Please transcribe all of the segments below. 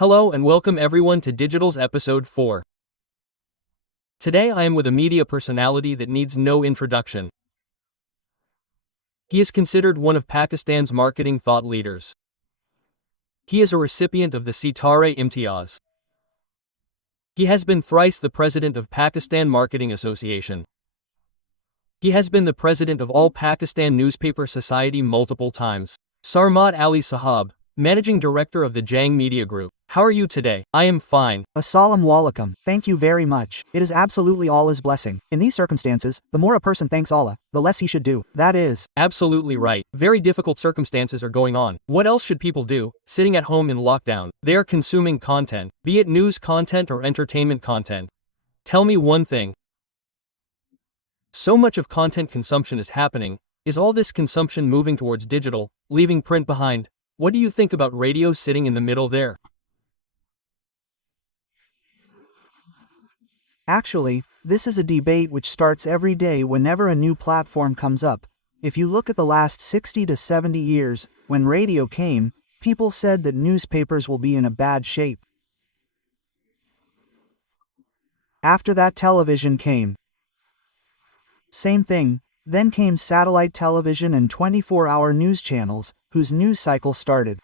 Hello and welcome everyone to DigiTales episode 4. Today I am with a media personality that needs no introduction. He is considered one of Pakistan's marketing thought leaders. He is a recipient of the Sitare Imtiaz. He has been thrice the president of Pakistan Marketing Association. He has been the president of All Pakistan Newspaper Society multiple times. Sarmad Ali Sahab, Managing Director of the Jang Media Group. How are you today? I am fine. Assalamu alaikum. Thank you very much. It is absolutely Allah's blessing. In these circumstances, the more a person thanks Allah, the less he should do. That is absolutely right. Very difficult circumstances are going on. What else should people do, sitting at home in lockdown? They are consuming content, be it news content or entertainment content. Tell me one thing. So much of content consumption is happening. Is all this consumption moving towards digital, leaving print behind? What do you think about radio sitting in the middle there? Actually, this is a debate which starts every day whenever a new platform comes up. If you look at the last 60 to 70 years, when radio came, people said that newspapers will be in a bad shape. After that, television came. Same thing, then came satellite television and 24-hour news channels, whose news cycle started.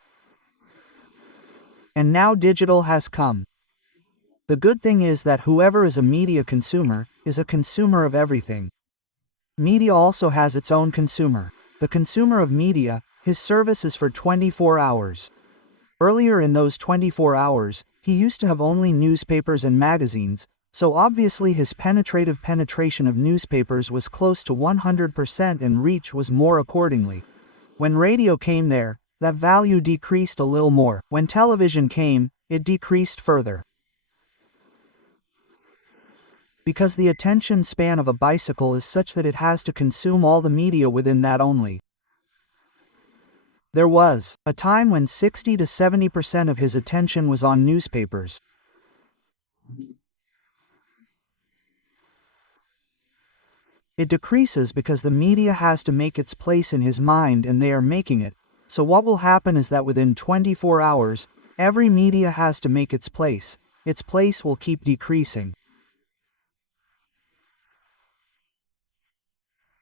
And now digital has come. The good thing is that whoever is a media consumer is a consumer of everything. Media also has its own consumer. The consumer of media, his service is for 24 hours. Earlier in those 24 hours, he used to have only newspapers and magazines, so obviously his penetration of newspapers was close to 100% and reach was more accordingly. When radio came there, that value decreased a little more. When television came, it decreased further. Because the attention span of a bicycle is such that it has to consume all the media within that only. There was a time when 60 to 70% of his attention was on newspapers. It decreases because the media has to make its place in his mind and they are making it. So what will happen is that within 24 hours, every media has to make its place. Its place will keep decreasing.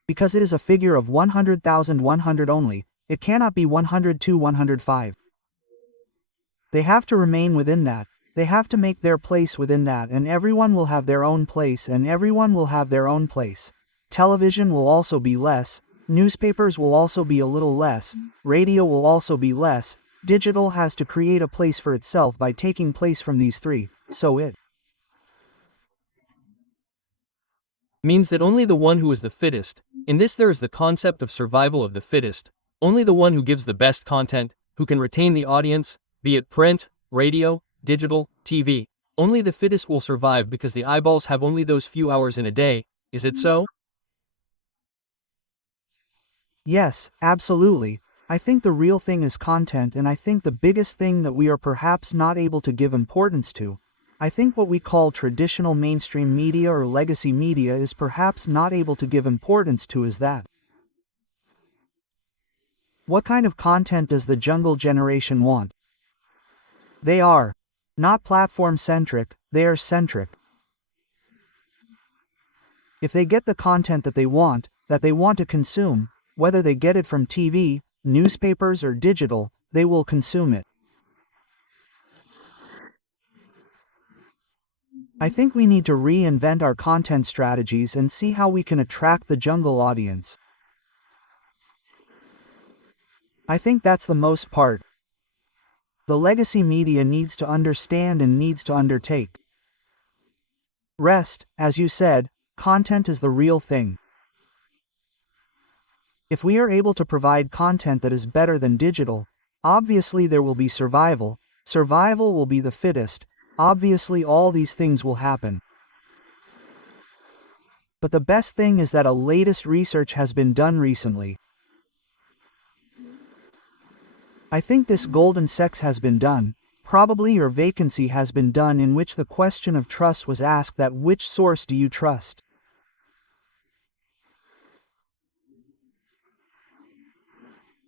Because it is a figure of 100,100 only, it cannot be 102, 105. They have to remain within that. They have to make their place within that, and everyone will have their own place, and everyone will have their own place. Television will also be less, newspapers will also be a little less, radio will also be less. Digital has to create a place for itself by taking place from these three, so it means that only the one who is the fittest, in this there is the concept of survival of the fittest, only the one who gives the best content, who can retain the audience, be it print, radio, digital, TV, only the fittest will survive because the eyeballs have only those few hours in a day. Is it so? Yes, absolutely. I think the real thing is content, and I think the biggest thing that we are perhaps not able to give importance to, I think what we call traditional mainstream media or legacy media is perhaps not able to give importance to is that. What kind of content does the jungle generation want? They are not platform-centric, they are centric. If they get the content that they want to consume, whether they get it from TV, newspapers or digital, they will consume it. I think we need to reinvent our content strategies and see how we can attract the jungle audience. I think that's the most part. The legacy media needs to understand and needs to undertake. Rest, as you said, content is the real thing. If we are able to provide content that is better than digital, obviously there will be survival. Survival will be the fittest. Obviously all these things will happen. But the best thing is that a latest research has been done recently. I think this golden sex has been done, probably your vacancy has been done, in which the question of trust was asked, that which source do you trust?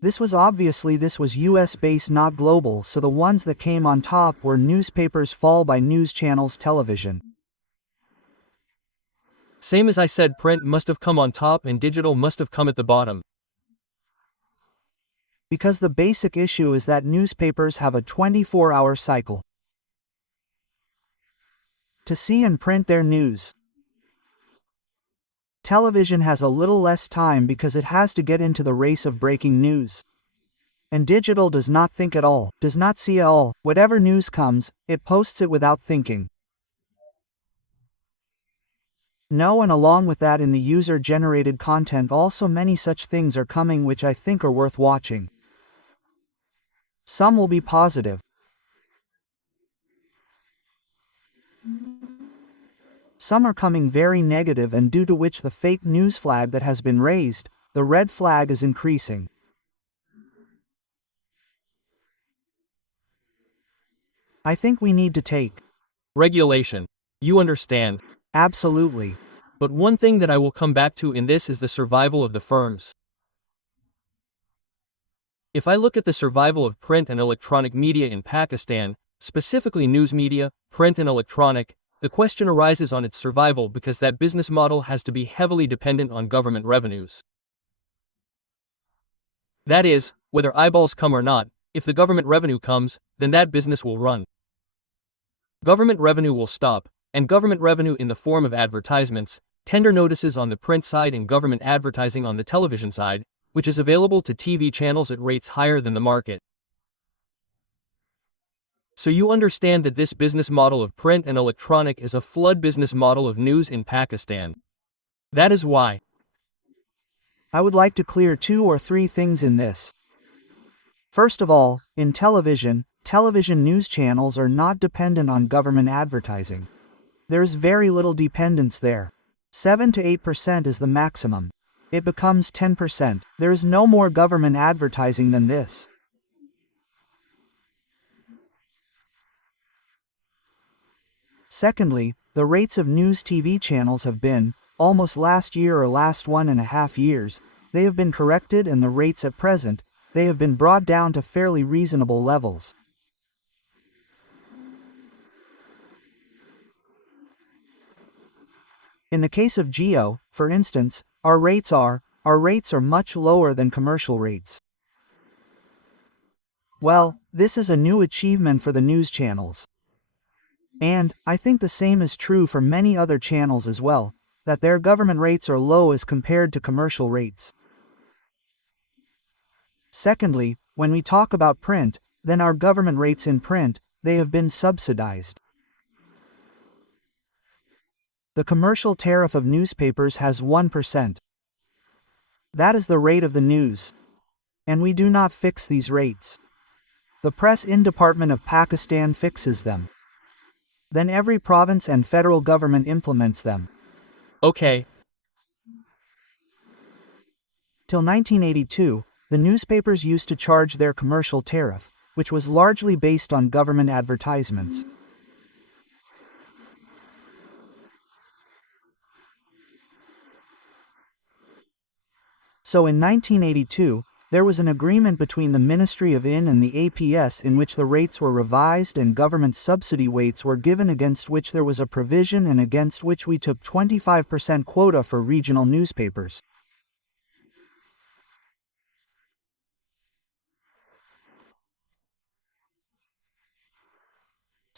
This was US-based, not global, so the ones that came on top were newspapers followed by news channels, television. Same as I said, print must have come on top and digital must have come at the bottom. Because the basic issue is that newspapers have a 24-hour cycle to see and print their news. Television has a little less time because it has to get into the race of breaking news. And digital does not think at all, does not see at all. Whatever news comes, it posts it without thinking. No, and along with that, in the user-generated content also many such things are coming which I think are worth watching. Some will be positive. Some are coming very negative, and due to which the fake news flag that has been raised, the red flag, is increasing. I think we need to take Regulation. You understand. Absolutely. But one thing that I will come back to in this is the survival of the firms. If I look at the survival of print and electronic media in Pakistan, specifically news media, print and electronic, the question arises on its survival because that business model has to be heavily dependent on government revenues. That is, whether eyeballs come or not, if the government revenue comes, then that business will run. Government revenue will stop, and government revenue in the form of advertisements, tender notices on the print side and government advertising on the television side, which is available to TV channels at rates higher than the market. So you understand that this business model of print and electronic is a flood business model of news in Pakistan. That is why I would like to clear 2 or 3 things in this. First of all, in television news channels are not dependent on government advertising. There is very little dependence there. 7 to 8% is the maximum. It becomes 10%. There is no more government advertising than this. Secondly, the rates of news TV channels have been, almost last year or last 1.5 years, they have been corrected, and the rates at present, they have been brought down to fairly reasonable levels. In the case of Geo, for instance, our rates are much lower than commercial rates. Well, this is a new achievement for the news channels. And I think the same is true for many other channels as well, that their government rates are low as compared to commercial rates. Secondly, when we talk about print, then our government rates in print, they have been subsidized. The commercial tariff of newspapers has 1%. That is the rate of the news. And we do not fix these rates. The Press-in Department of Pakistan fixes them. Then every province and federal government implements them. Okay. Till 1982, the newspapers used to charge their commercial tariff, which was largely based on government advertisements. So in 1982, there was an agreement between the Ministry of In and the APS in which the rates were revised and government subsidy weights were given, against which there was a provision and against which we took 25% quota for regional newspapers.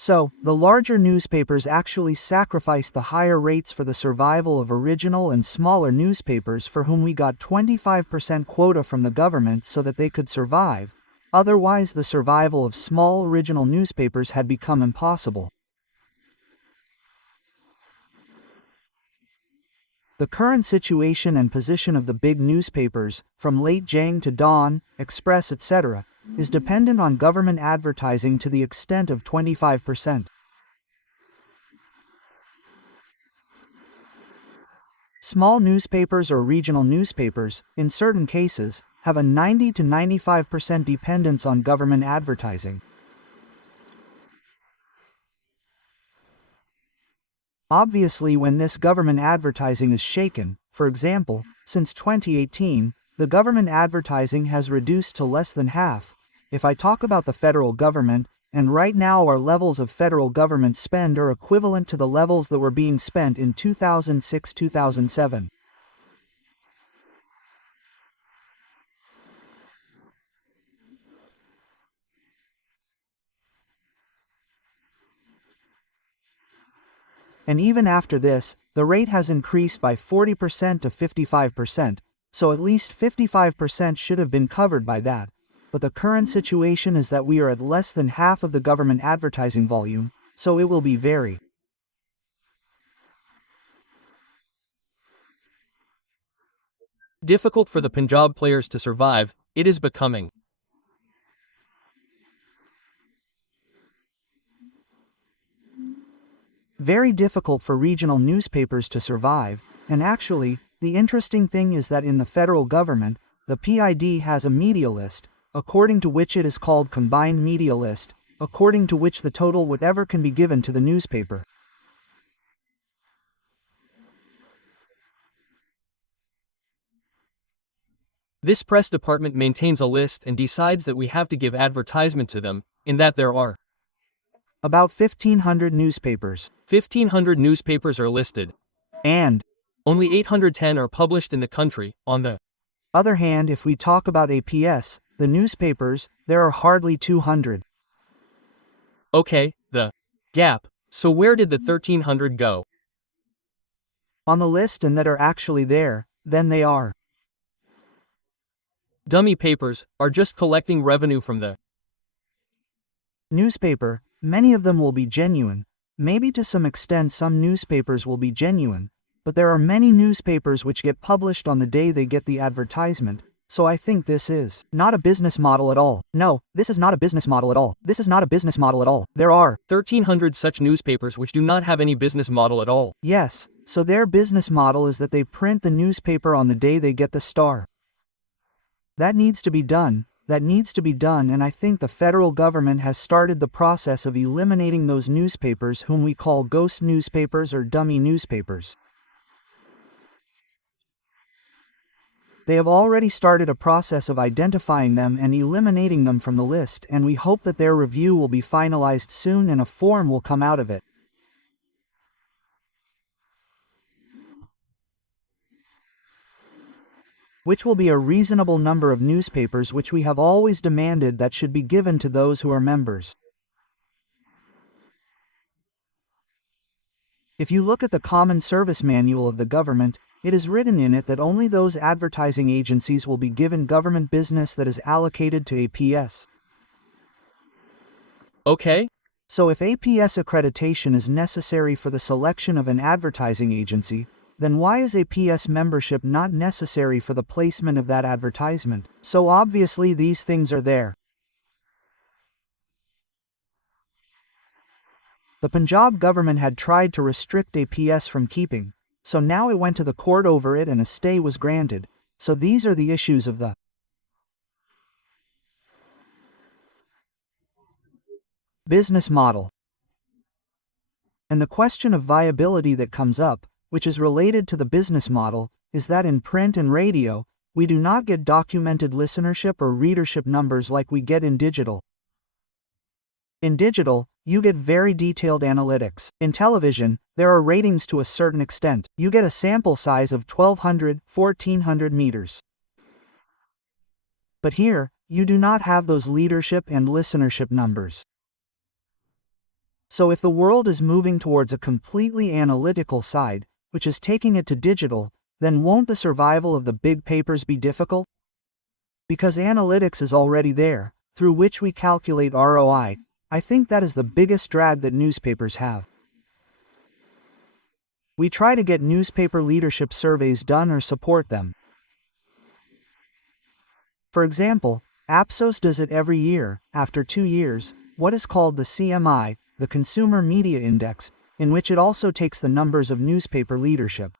So, the larger newspapers actually sacrificed the higher rates for the survival of original and smaller newspapers, for whom we got 25% quota from the government so that they could survive. Otherwise, the survival of small original newspapers had become impossible. The current situation and position of the big newspapers, from Late Jang to Dawn, Express, etc., is dependent on government advertising to the extent of 25%. Small newspapers or regional newspapers, in certain cases, have a 90 to 95% dependence on government advertising. Obviously, when this government advertising is shaken, for example, since 2018, the government advertising has reduced to less than half. If I talk about the federal government, and right now our levels of federal government spend are equivalent to the levels that were being spent in 2006-2007. And even after this, the rate has increased by 40% to 55%, so at least 55% should have been covered by that. But the current situation is that we are at less than half of the government advertising volume, so it will be very difficult for the Punjab players to survive. It is becoming very difficult for regional newspapers to survive, and actually, the interesting thing is that in the federal government, the PID has a media list, according to which it is called Combined Media List, according to which the total whatever can be given to the newspaper. This press department maintains a list and decides that we have to give advertisement to them, in that there are About 1,500 newspapers. 1,500 newspapers are listed, And, only 810 are published in the country. On the other hand, if we talk about APS, the newspapers, there are hardly 200. okay, the gap. So where did the 1,300 go? On the list and that are actually there, then they are Dummy papers are just collecting revenue from the newspaper. Many of them will be genuine. Maybe to some extent some newspapers will be genuine, but there are many newspapers which get published on the day they get the advertisement, so I think this is not a business model at all. No, this is not a business model at all. This is not a business model at all. There are 1,300 such newspapers which do not have any business model at all. Yes, so their business model is that they print the newspaper on the day they get the star. That needs to be done. And I think the federal government has started the process of eliminating those newspapers whom we call ghost newspapers or dummy newspapers. They have already started a process of identifying them and eliminating them from the list, and we hope that their review will be finalized soon and a form will come out of it. Which will be a reasonable number of newspapers which we have always demanded that should be given to those who are members. If you look at the Common Service Manual of the government, it is written in it that only those advertising agencies will be given government business that is allocated to APS. Okay? So if APS accreditation is necessary for the selection of an advertising agency, then why is APS membership not necessary for the placement of that advertisement? So obviously these things are there. The Punjab government had tried to restrict APS from keeping, so now it went to the court over it and a stay was granted. So these are the issues of the business model. And the question of viability that comes up, which is related to the business model, is that in print and radio, we do not get documented listenership or readership numbers like we get in digital. In digital, you get very detailed analytics. In television, there are ratings to a certain extent. You get a sample size of 1,200, 1,400 meters. But here, you do not have those leadership and listenership numbers. So if the world is moving towards a completely analytical side, which is taking it to digital, then won't the survival of the big papers be difficult? Because analytics is already there, through which we calculate ROI. I think that is the biggest drag that newspapers have. We try to get newspaper leadership surveys done or support them. For example, Apsos does it every year, after 2 years, what is called the CMI, the Consumer Media Index, in which it also takes the numbers of newspaper leadership.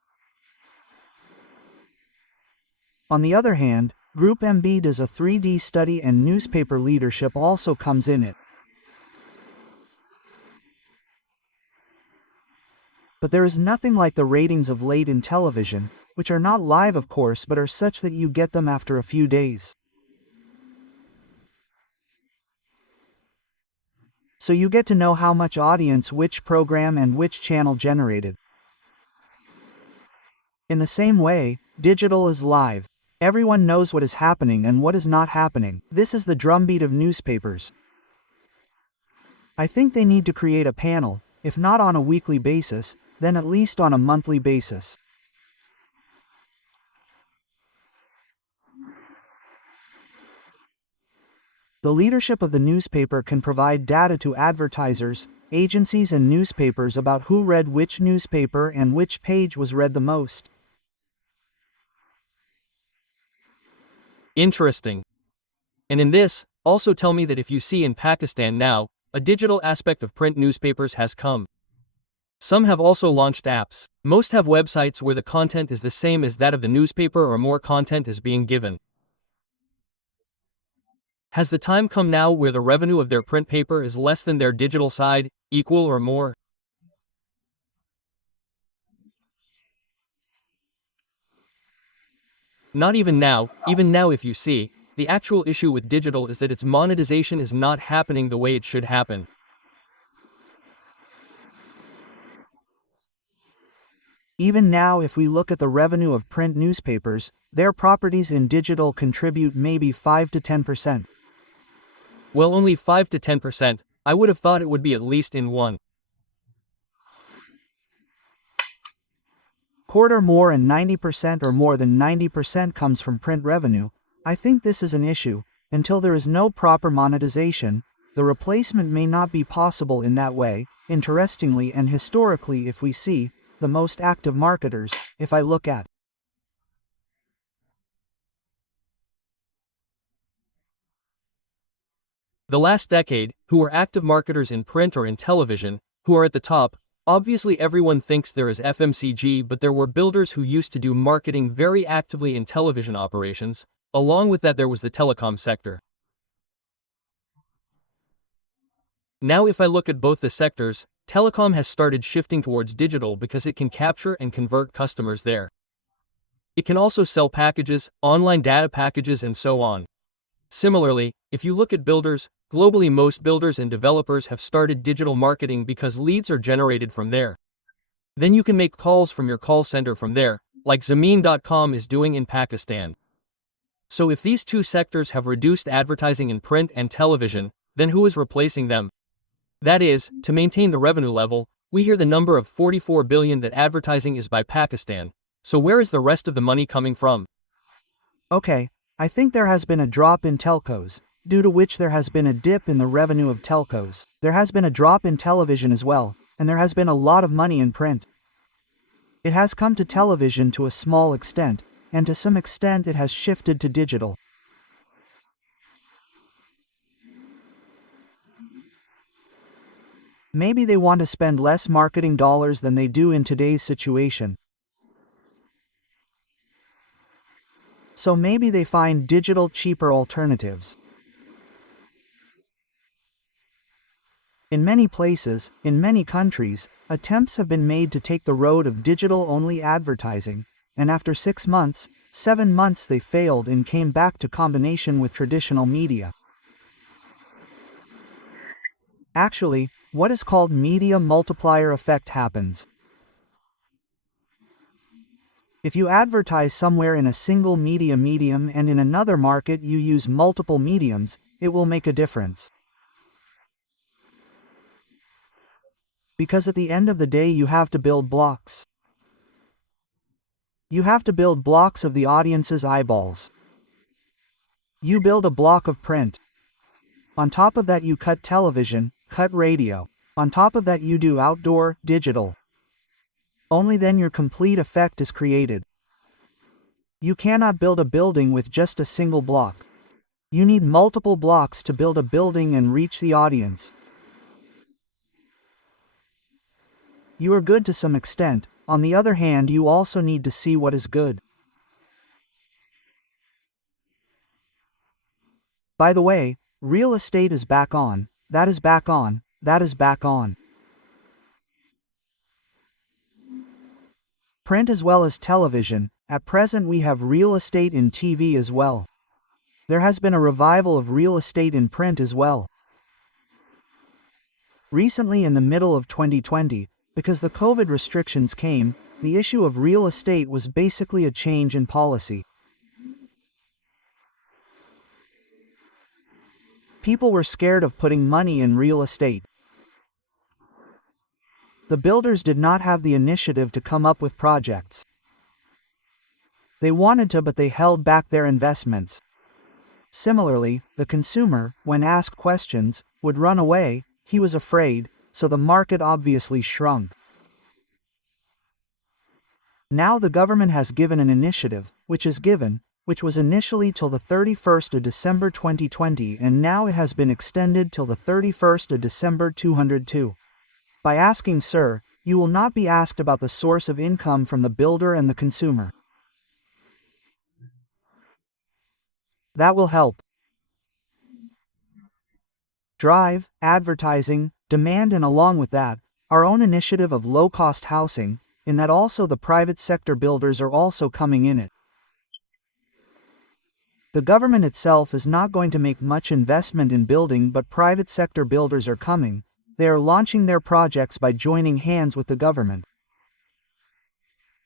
On the other hand, Group MB does a 3D study and newspaper leadership also comes in it. But there is nothing like the ratings of late in television, which are not live of course but are such that you get them after a few days. So you get to know how much audience which program and which channel generated. In the same way, digital is live. Everyone knows what is happening and what is not happening. This is the drumbeat of newspapers. I think they need to create a panel, if not on a weekly basis, then at least on a monthly basis. The leadership of the newspaper can provide data to advertisers, agencies and newspapers about who read which newspaper and which page was read the most. Interesting. And in this, also tell me that if you see in Pakistan now, a digital aspect of print newspapers has come. Some have also launched apps. Most have websites where the content is the same as that of the newspaper or more content is being given. Has the time come now where the revenue of their print paper is less than their digital side, equal or more? Not even now if you see, the actual issue with digital is that its monetization is not happening the way it should happen. Even now if we look at the revenue of print newspapers, their properties in digital contribute maybe 5 to 10%. Well, only 5 to 10%, I would have thought it would be at least in one quarter more and 90% or more than 90% comes from print revenue. I think this is an issue. Until there is no proper monetization, the replacement may not be possible in that way. Interestingly and historically, if we see the most active marketers, if I look at the last decade, who are active marketers in print or in television, who are at the top, obviously everyone thinks there is FMCG, but there were builders who used to do marketing very actively in television operations. Along with that there was the telecom sector. Now if I look at both the sectors, telecom has started shifting towards digital because it can capture and convert customers there. It can also sell packages, online data packages and so on. Similarly, if you look at builders, globally most builders and developers have started digital marketing because leads are generated from there. Then you can make calls from your call center from there, like Zameen.com is doing in Pakistan. So if these two sectors have reduced advertising in print and television, then who is replacing them? That is, to maintain the revenue level, we hear the number of 44 billion that advertising is by Pakistan. So where is the rest of the money coming from? Okay, I think there has been a drop in telcos, due to which there has been a dip in the revenue of telcos. There has been a drop in television as well, and there has been a lot of money in print. It has come to television to a small extent, and to some extent it has shifted to digital. Maybe they want to spend less marketing dollars than they do in today's situation. So maybe they find digital cheaper alternatives. In many places, in many countries, attempts have been made to take the road of digital-only advertising, and after 6 months, 7 months they failed and came back to combination with traditional media. Actually, what is called media multiplier effect happens. If you advertise somewhere in a single media medium and in another market you use multiple mediums, it will make a difference. Because at the end of the day you have to build blocks. You have to build blocks of the audience's eyeballs. You build a block of print. On top of that you cut television, cut radio. On top of that you do outdoor, digital. Only then your complete effect is created. You cannot build a building with just a single block. You need multiple blocks to build a building and reach the audience. You are good to some extent, on the other hand you also need to see what is good. By the way, real estate is back on, that is back on, that is back on. Print as well as television, At present we have real estate in TV as well. There has been a revival of real estate in print as well. Recently in the middle of 2020, because the COVID restrictions came, the issue of real estate was basically a change in policy. People were scared of putting money in real estate. The builders did not have the initiative to come up with projects. They wanted to, but they held back their investments. Similarly, the consumer, when asked questions, would run away. He was afraid, so the market obviously shrunk. Now the government has given an initiative, which was initially till the 31st of December 2020, and now it has been extended till the 31st of December 2022. By asking sir, you will not be asked about the source of income from the builder and the consumer. That will help drive advertising, demand, and along with that, our own initiative of low-cost housing, in that also the private sector builders are also coming in it. The government itself is not going to make much investment in building, but private sector builders are coming. They are launching their projects by joining hands with the government.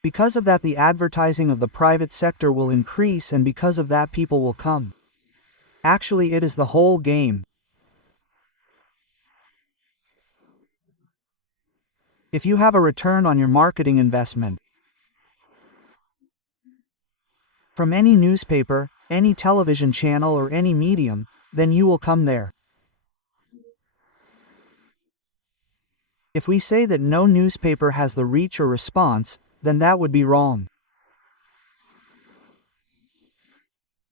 Because of that, the advertising of the private sector will increase, and because of that, people will come. Actually, it is the whole game. If you have a return on your marketing investment from any newspaper, any television channel, or any medium, then you will come there. If we say that no newspaper has the reach or response, then that would be wrong.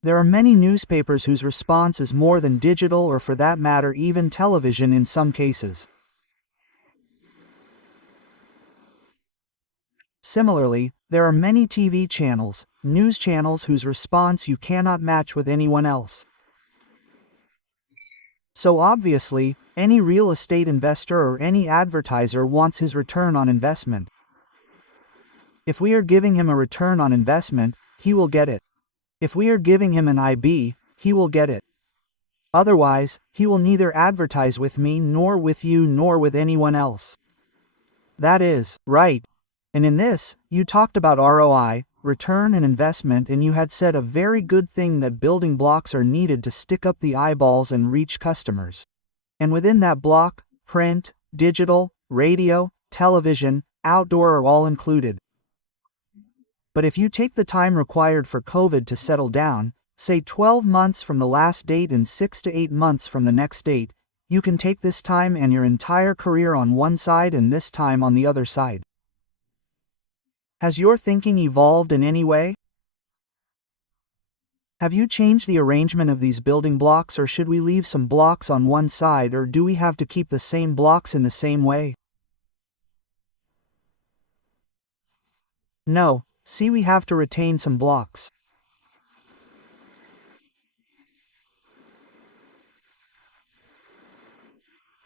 There are many newspapers whose response is more than digital, or for that matter even television in some cases. Similarly, there are many TV channels, news channels whose response you cannot match with anyone else. So obviously, any real estate investor or any advertiser wants his return on investment. If we are giving him a return on investment, he will get it. If we are giving him an IB, he will get it. Otherwise, he will neither advertise with me, nor with you, nor with anyone else. That is, right. And in this, you talked about ROI, return on investment, and you had said a very good thing that building blocks are needed to stick up the eyeballs and reach customers. And within that block, print, digital, radio, television, outdoor are all included. But if you take the time required for COVID to settle down, say 12 months from the last date and 6 to 8 months from the next date, you can take this time and your entire career on one side and this time on the other side. Has your thinking evolved in any way? Have you changed the arrangement of these building blocks, or should we leave some blocks on one side, or do we have to keep the same blocks in the same way? No, see, we have to retain some blocks.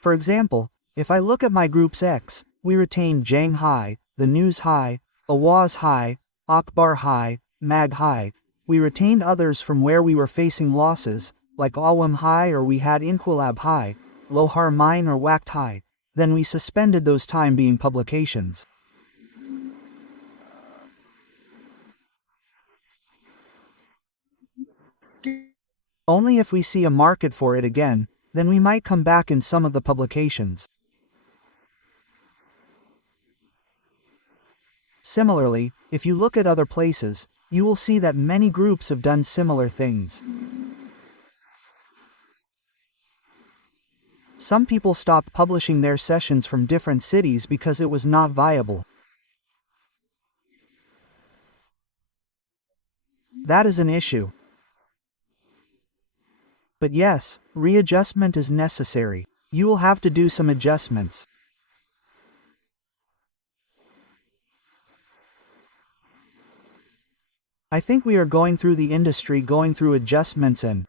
For example, if I look at my groups X, we retain Jang High, the News High, Awaz High, Akbar High, Mag High. We retained others from where we were facing losses, like Awam High, or we had Inquilab High, Lohar Mine, or Waqt High. Then we suspended those time being publications. Only if we see a market for it again, then we might come back in some of the publications. Similarly, if you look at other places, you will see that many groups have done similar things. Some people stopped publishing their sessions from different cities because it was not viable. That is an issue. But yes, readjustment is necessary. You will have to do some adjustments. I think we are going through the industry going through adjustments, and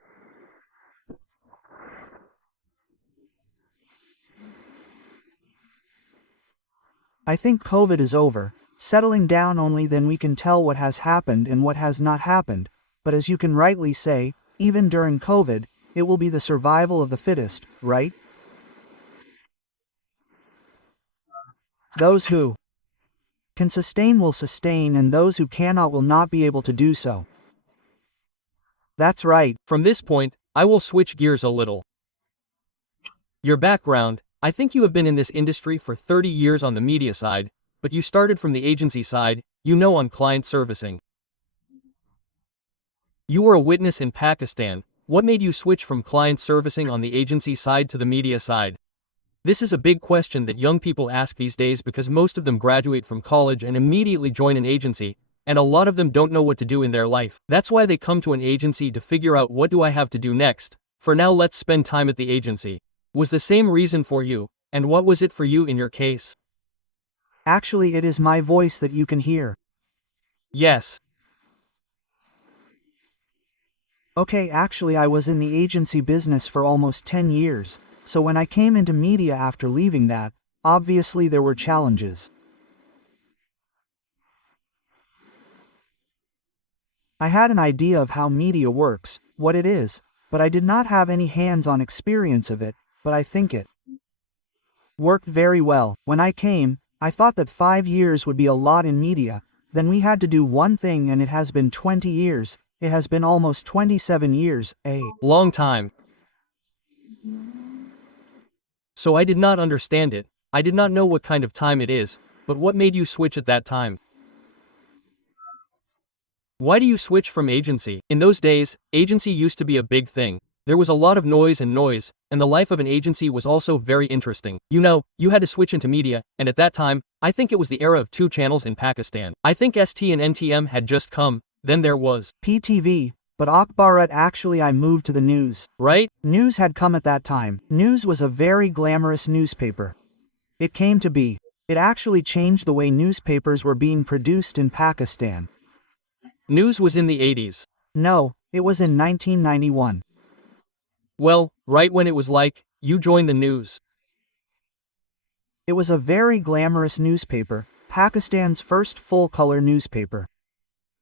I think COVID is over, Settling down only then we can tell what has happened and what has not happened, but as you can rightly say, even during COVID, it will be the survival of the fittest, right? Those who can sustain will sustain, and those who cannot will not be able to do so. That's right. From this point, I will switch gears a little. Your background, I think you have been in this industry for 30 years on the media side, but you started from the agency side, on client servicing. You were a witness in Pakistan. What made you switch from client servicing on the agency side to the media side? This is a big question that young people ask these days because most of them graduate from college and immediately join an agency, and a lot of them don't know what to do in their life. That's why they come to an agency to figure out what do I have to do next. For now, let's spend time at the agency. Was the same reason for you, and what was it for you in your case? Actually, it is my voice that you can hear. Yes. Okay, actually I was in the agency business for almost 10 years, so when I came into media after leaving that, obviously there were challenges. I had an idea of how media works, what it is, but I did not have any hands-on experience of it, but I think it worked very well. When I came, I thought that 5 years would be a lot in media, then we had to do one thing and it has been 20 years, it has been almost 27 years, a long time. So I did not understand it, I did not know what kind of time it is, but what made you switch at that time? Why do you switch from agency? In those days, agency used to be a big thing. There was a lot of noise, and the life of an agency was also very interesting. You had to switch into media, and at that time, I think it was the era of 2 channels in Pakistan. I think ST and NTM had just come, then there was PTV, but Akbarat actually I moved to the news. Right? News had come at that time. News was a very glamorous newspaper. It came to be. It actually changed the way newspapers were being produced in Pakistan. News was in the 80s. No, it was in 1991. Well, right when it was like, you joined the news. It was a very glamorous newspaper, Pakistan's first full-color newspaper.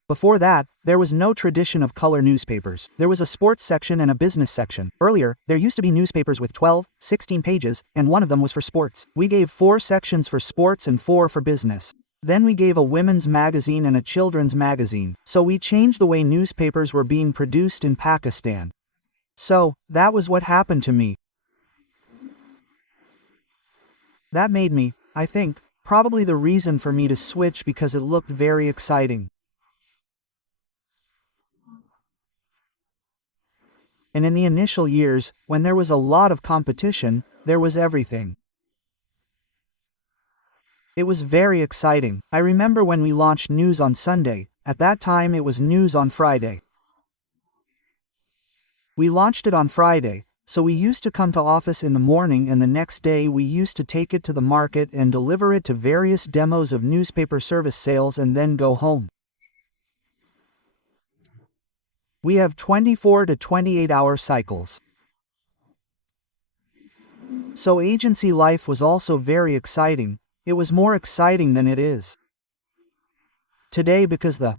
Before that, there was no tradition of color newspapers. There was a sports section and a business section. Earlier, there used to be newspapers with 12, 16 pages, and one of them was for sports. We gave 4 sections for sports and 4 for business. Then we gave a women's magazine and a children's magazine. So we changed the way newspapers were being produced in Pakistan. So, that was what happened to me. That made me, I think, probably the reason for me to switch because it looked very exciting. And in the initial years, when there was a lot of competition, there was everything. It was very exciting. I remember when we launched News on Sunday, at that time it was News on Friday. We launched it on Friday, so we used to come to office in the morning and the next day we used to take it to the market and deliver it to various demos of newspaper service sales and then go home. We have 24 to 28 hour cycles. So agency life was also very exciting. It was more exciting than it is today because the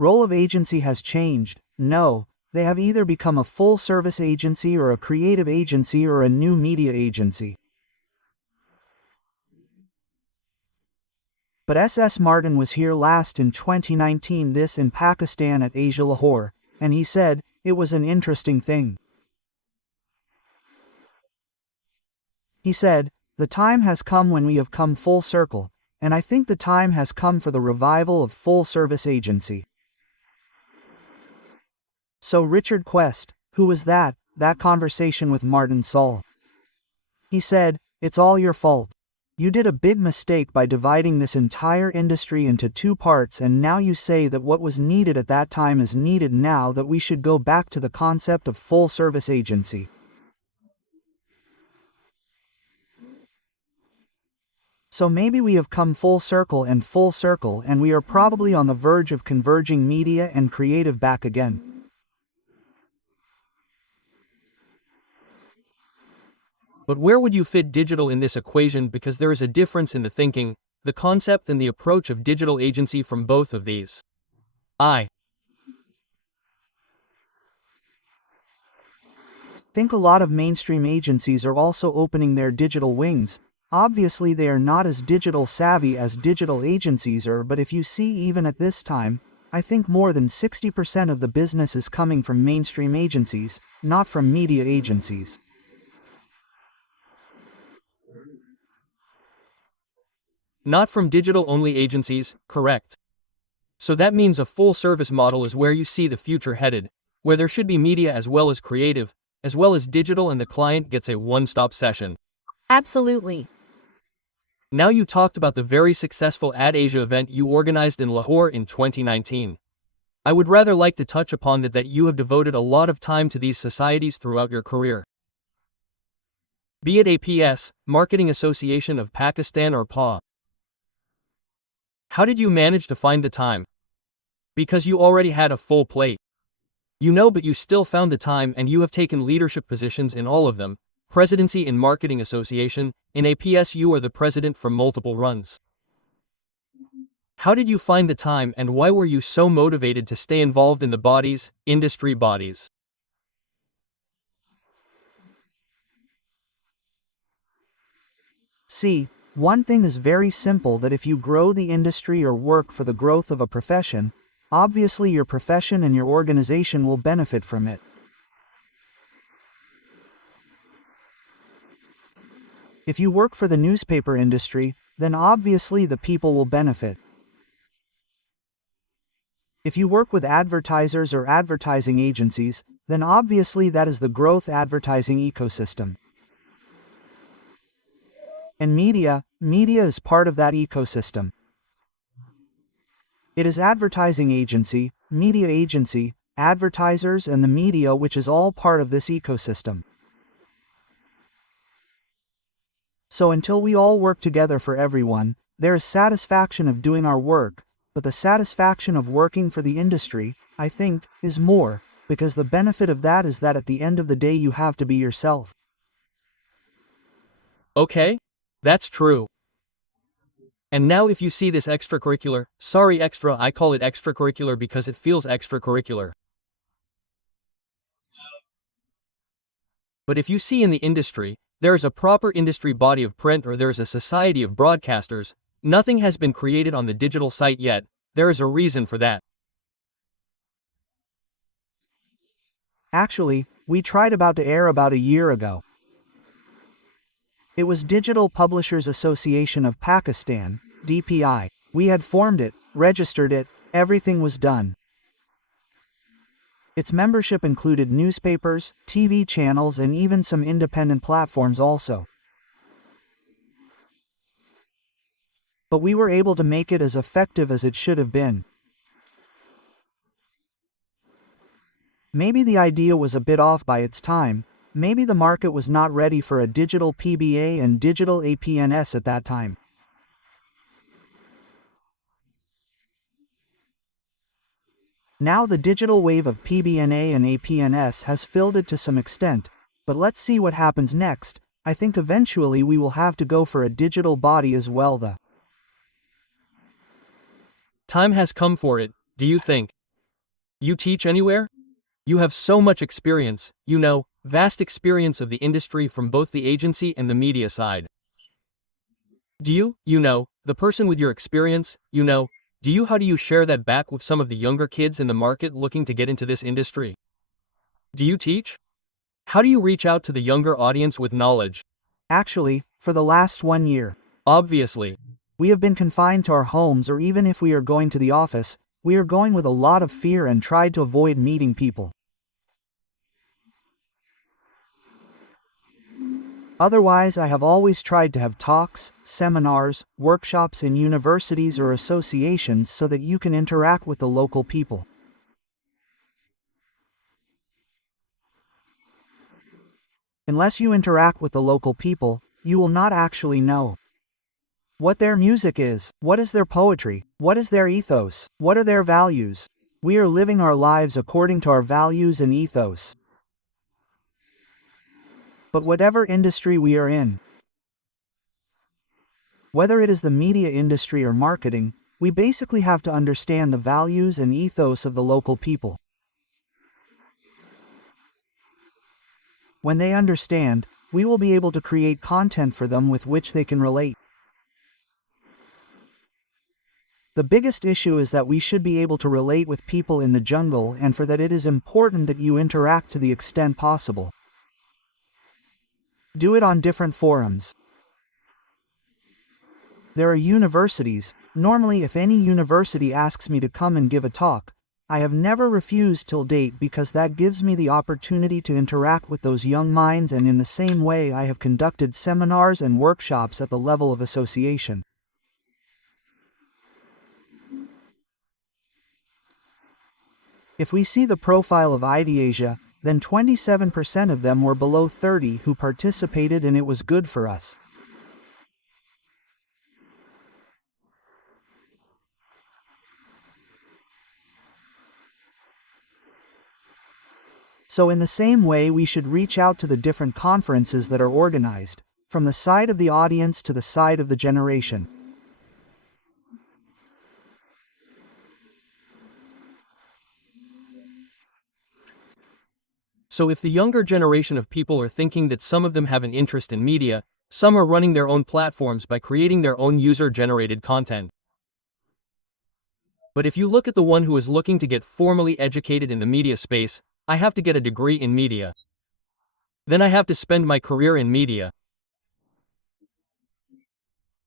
role of agency has changed. No, they have either become a full-service agency or a creative agency or a new media agency. But SS Martin was here last in 2019 this in Pakistan at Asia Lahore, and he said, it was an interesting thing. He said, the time has come when we have come full circle, and I think the time has come for the revival of full-service agency. So Richard Quest, who was that conversation with Martin Saul. He said, it's all your fault. You did a big mistake by dividing this entire industry into 2 parts and now you say that what was needed at that time is needed now, that we should go back to the concept of full-service agency. So maybe we have come full circle and we are probably on the verge of converging media and creative back again. But where would you fit digital in this equation, because there is a difference in the thinking, the concept and the approach of digital agency from both of these. I think a lot of mainstream agencies are also opening their digital wings. Obviously they are not as digital savvy as digital agencies are, but if you see, even at this time, I think more than 60% of the business is coming from mainstream agencies, not from media agencies. Not from digital-only agencies, correct. So that means a full-service model is where you see the future headed, where there should be media as well as creative, as well as digital, and the client gets a one-stop session. Absolutely. Now you talked about the very successful Ad Asia event you organized in Lahore in 2019. I would rather like to touch upon that you have devoted a lot of time to these societies throughout your career. Be it APS, Marketing Association of Pakistan, or PA. How did you manage to find the time? Because you already had a full plate. But you still found the time, and you have taken leadership positions in all of them. Presidency in Marketing Association, in APS you are the president for multiple runs. How did you find the time, and why were you so motivated to stay involved in the industry bodies? See, one thing is very simple, that if you grow the industry or work for the growth of a profession, obviously your profession and your organization will benefit from it. If you work for the newspaper industry, then obviously the people will benefit. If you work with advertisers or advertising agencies, then obviously that is the growth advertising ecosystem. And media is part of that ecosystem. It is advertising agency, media agency, advertisers, and the media, which is all part of this ecosystem. So until we all work together for everyone, there is satisfaction of doing our work, but the satisfaction of working for the industry, I think, is more, because the benefit of that is that at the end of the day you have to be yourself. Okay, that's true. And now if you see this extracurricular, I call it extracurricular because it feels extracurricular. But if you see in the industry, there is a proper industry body of print, or there is a society of broadcasters. Nothing has been created on the digital site yet. There is a reason for that. Actually, we tried about to air about a year ago. It was Digital Publishers Association of Pakistan, DPI. We had formed it, registered it, everything was done. Its membership included newspapers, TV channels, and even some independent platforms also. But we were able to make it as effective as it should have been. Maybe the idea was a bit off by its time. Maybe the market was not ready for a digital PBA and digital APNS at that time. Now the digital wave of PBNA and APNS has filled it to some extent, but let's see what happens next. I think eventually we will have to go for a digital body as well. The time has come for it, do you think? You teach anywhere? You have so much experience, vast experience of the industry from both the agency and the media side. Do you, the person with your experience, how do you share that back with some of the younger kids in the market looking to get into this industry? Do you teach? How do you reach out to the younger audience with knowledge? Actually, for the last 1 year. Obviously. We have been confined to our homes, or even if we are going to the office, we are going with a lot of fear and tried to avoid meeting people. Otherwise, I have always tried to have talks, seminars, workshops in universities or associations so that you can interact with the local people. Unless you interact with the local people, you will not actually know what their music is, what is their poetry, what is their ethos, what are their values. We are living our lives according to our values and ethos. but whatever industry we are in. Whether it is the media industry or marketing, we basically have to understand the values and ethos of the local people. When they understand, we will be able to create content for them with which they can relate. The biggest issue is that we should be able to relate with people in the jungle, and for that it is important that you interact to the extent possible. Do it on different forums. There are universities. Normally, if any university asks me to come and give a talk, I have never refused till date because that gives me the opportunity to interact with those young minds, and in the same way I have conducted seminars and workshops at the level of association. If we see the profile of IDAsia, then 27% of them were below 30 who participated, and it was good for us. So in the same way we should reach out to the different conferences that are organized, from the side of the audience to the side of the generation. So if the younger generation of people are thinking that some of them have an interest in media, some are running their own platforms by creating their own user-generated content. But if you look at the one who is looking to get formally educated in the media space, I have to get a degree in media. Then I have to spend my career in media.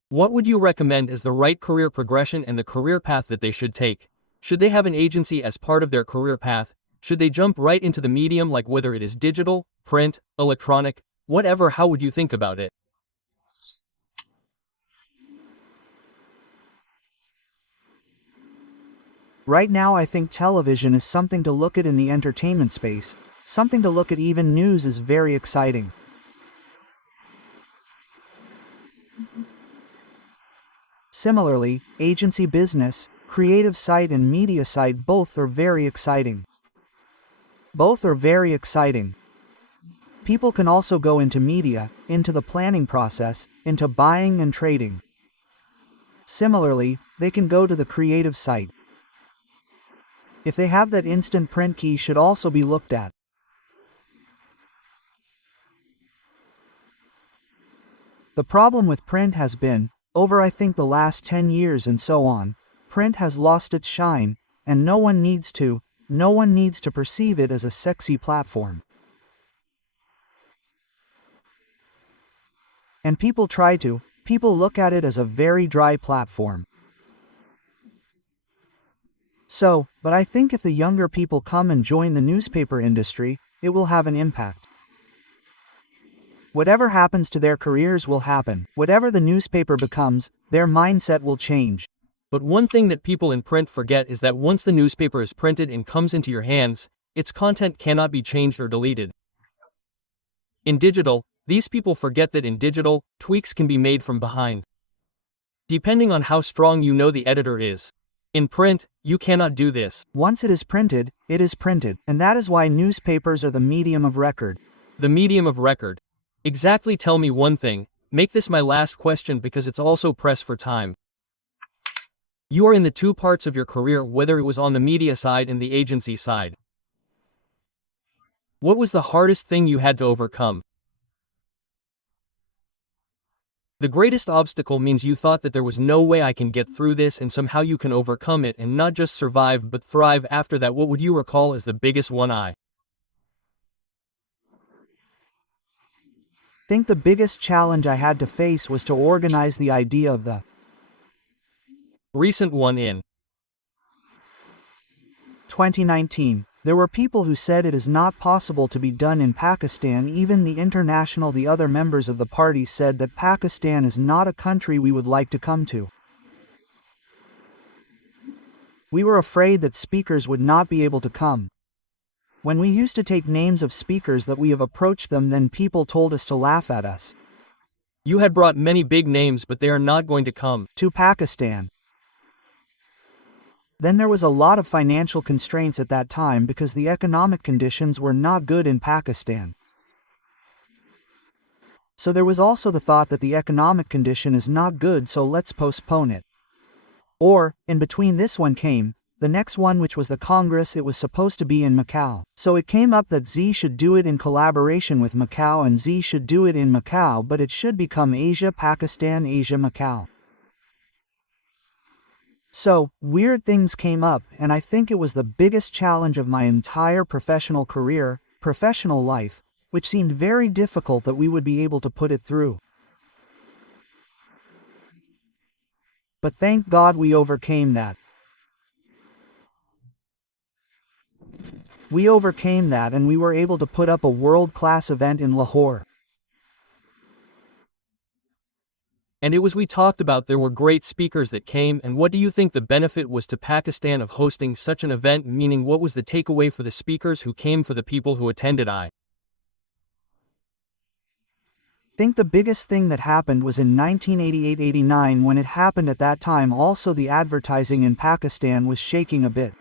What would you recommend as the right career progression and the career path that they should take? Should they have an agency as part of their career path? Should they jump right into the medium, like whether it is digital, print, electronic, whatever? How would you think about it? Right now I think television is something to look at in the entertainment space. Something to look at. Even news is very exciting. Similarly, agency business, creative side and media side, both are very exciting. Both are very exciting. People can also go into media, into the planning process, into buying and trading. Similarly, they can go to the creative side. If they have that instant print key, should also be looked at. The problem with print has been, over I think the last 10 years and so on, print has lost its shine, and no one needs to perceive it as a sexy platform. And people look at it as a very dry platform. But I think if the younger people come and join the newspaper industry, it will have an impact. Whatever happens to their careers will happen. Whatever the newspaper becomes, their mindset will change. But one thing that people in print forget is that once the newspaper is printed and comes into your hands, its content cannot be changed or deleted. In digital, these people forget that in digital, tweaks can be made from behind, depending on how strong you know the editor is. In print, you cannot do this. Once it is printed, and that is why newspapers are the medium of record. The medium of record. Exactly. Tell me one thing, make this my last question because it's also press for time. You are in the two parts of your career, whether it was on the media side and the agency side. What was the hardest thing you had to overcome? The greatest obstacle means you thought that there was no way I can get through this, and somehow you can overcome it and not just survive but thrive after that. What would you recall as the biggest one? I think the biggest challenge I had to face was to organize the idea of the recent one in 2019. There were people who said it is not possible to be done in Pakistan. Even the other members of the party said that Pakistan is not a country we would like to come to. We were afraid that speakers would not be able to come. When we used to take names of speakers that we have approached them, then people told us to laugh at us. You had brought many big names, but they are not going to come to Pakistan. Then there was a lot of financial constraints at that time because the economic conditions were not good in Pakistan. So there was also the thought that the economic condition is not good, so let's postpone it. Or, in between this one came, the next one, which was the Congress. It was supposed to be in Macau. So it came up that Z should do it in collaboration with Macau and Z should do it in Macau, but it should become Asia Pakistan Asia Macau. So, weird things came up, and I think it was the biggest challenge of my entire professional career, professional life, which seemed very difficult that we would be able to put it through. But thank God we overcame that. We overcame that and we were able to put up a world-class event in Lahore. And it was we talked about there were great speakers that came, and what do you think the benefit was to Pakistan of hosting such an event, meaning what was the takeaway for the speakers who came, for the people who attended? I think the biggest thing that happened was in 1988-89 when it happened. At that time also the advertising in Pakistan was shaking a bit.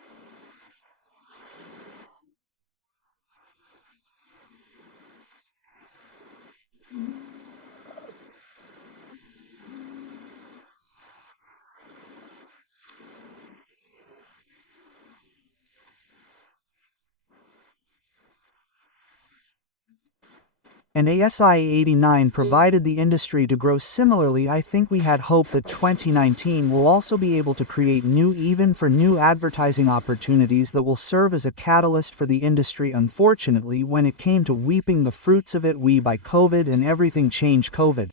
And ASI 89 provided the industry to grow similarly. I think we had hope that 2019 will also be able to create new advertising opportunities that will serve as a catalyst for the industry. Unfortunately, when it came to reaping the fruits of it, we by COVID and everything changed COVID.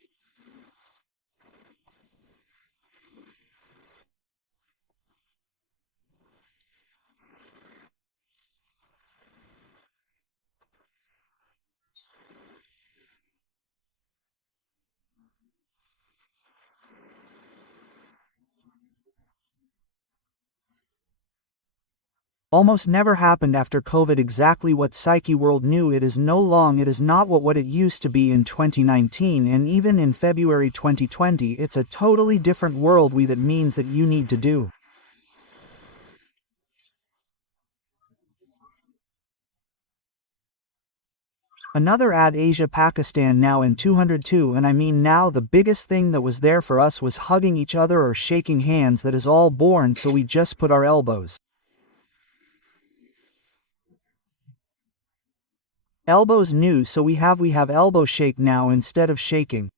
Almost never happened after COVID. Exactly what Psyche World knew, it is not what it used to be in 2019, and even in February 2020 it's a totally different world. That means that you need to do another ad Asia Pakistan now in 202, and I mean now the biggest thing that was there for us was hugging each other or shaking hands. That is all born, so we just put our elbows new, so we have elbow shake now instead of shaking.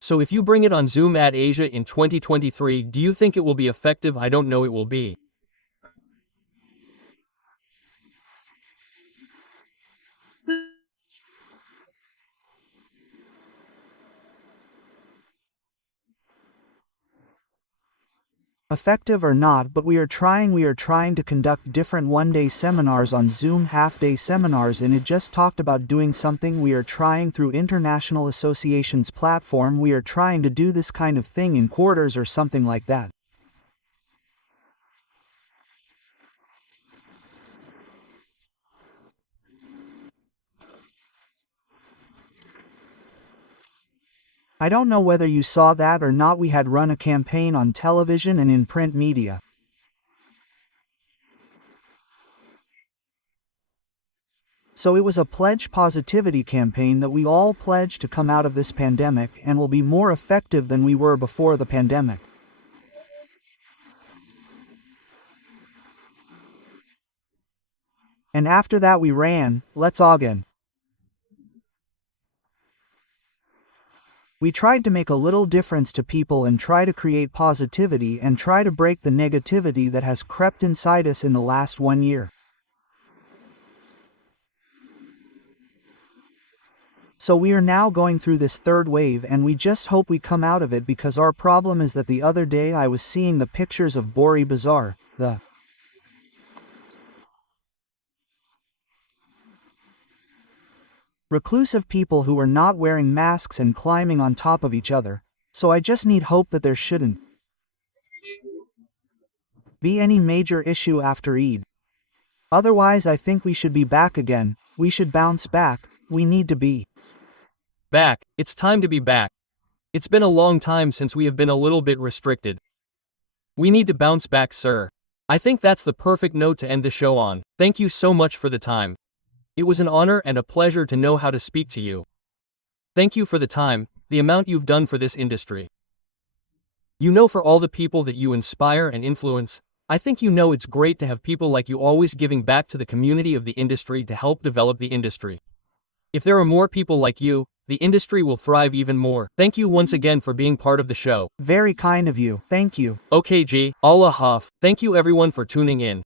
So if you bring it on Zoom at Asia in 2023, do you think it will be effective? I don't know it will be. Effective or not, but we are trying to conduct different one-day seminars on Zoom, half-day seminars, and it just talked about doing something. We are trying through international associations platform, we are trying to do this kind of thing in quarters or something like that. I don't know whether you saw that or not. We had run a campaign on television and in print media. So it was a pledge positivity campaign that we all pledged to come out of this pandemic and will be more effective than we were before the pandemic. And after that we ran, Let's Again. We tried to make a little difference to people and try to create positivity and try to break the negativity that has crept inside us in the last 1 year. So we are now going through this third wave and we just hope we come out of it, because our problem is that the other day I was seeing the pictures of Bori Bazaar, the reclusive people who are not wearing masks and climbing on top of each other, so I just need hope that there shouldn't be any major issue after Eid. Otherwise I think we should be back again, we should bounce back, we need to be back. It's time to be back. It's been a long time since we have been a little bit restricted. We need to bounce back, sir. I think that's the perfect note to end the show on. Thank you so much for the time. It was an honor and a pleasure to know how to speak to you. Thank you for the time, the amount you've done for this industry. You know, for all the people that you inspire and influence, I think you know it's great to have people like you always giving back to the community of the industry to help develop the industry. If there are more people like you, the industry will thrive even more. Thank you once again for being part of the show. Very kind of you, thank you. Okay G, Allah Haf. Thank you everyone for tuning in.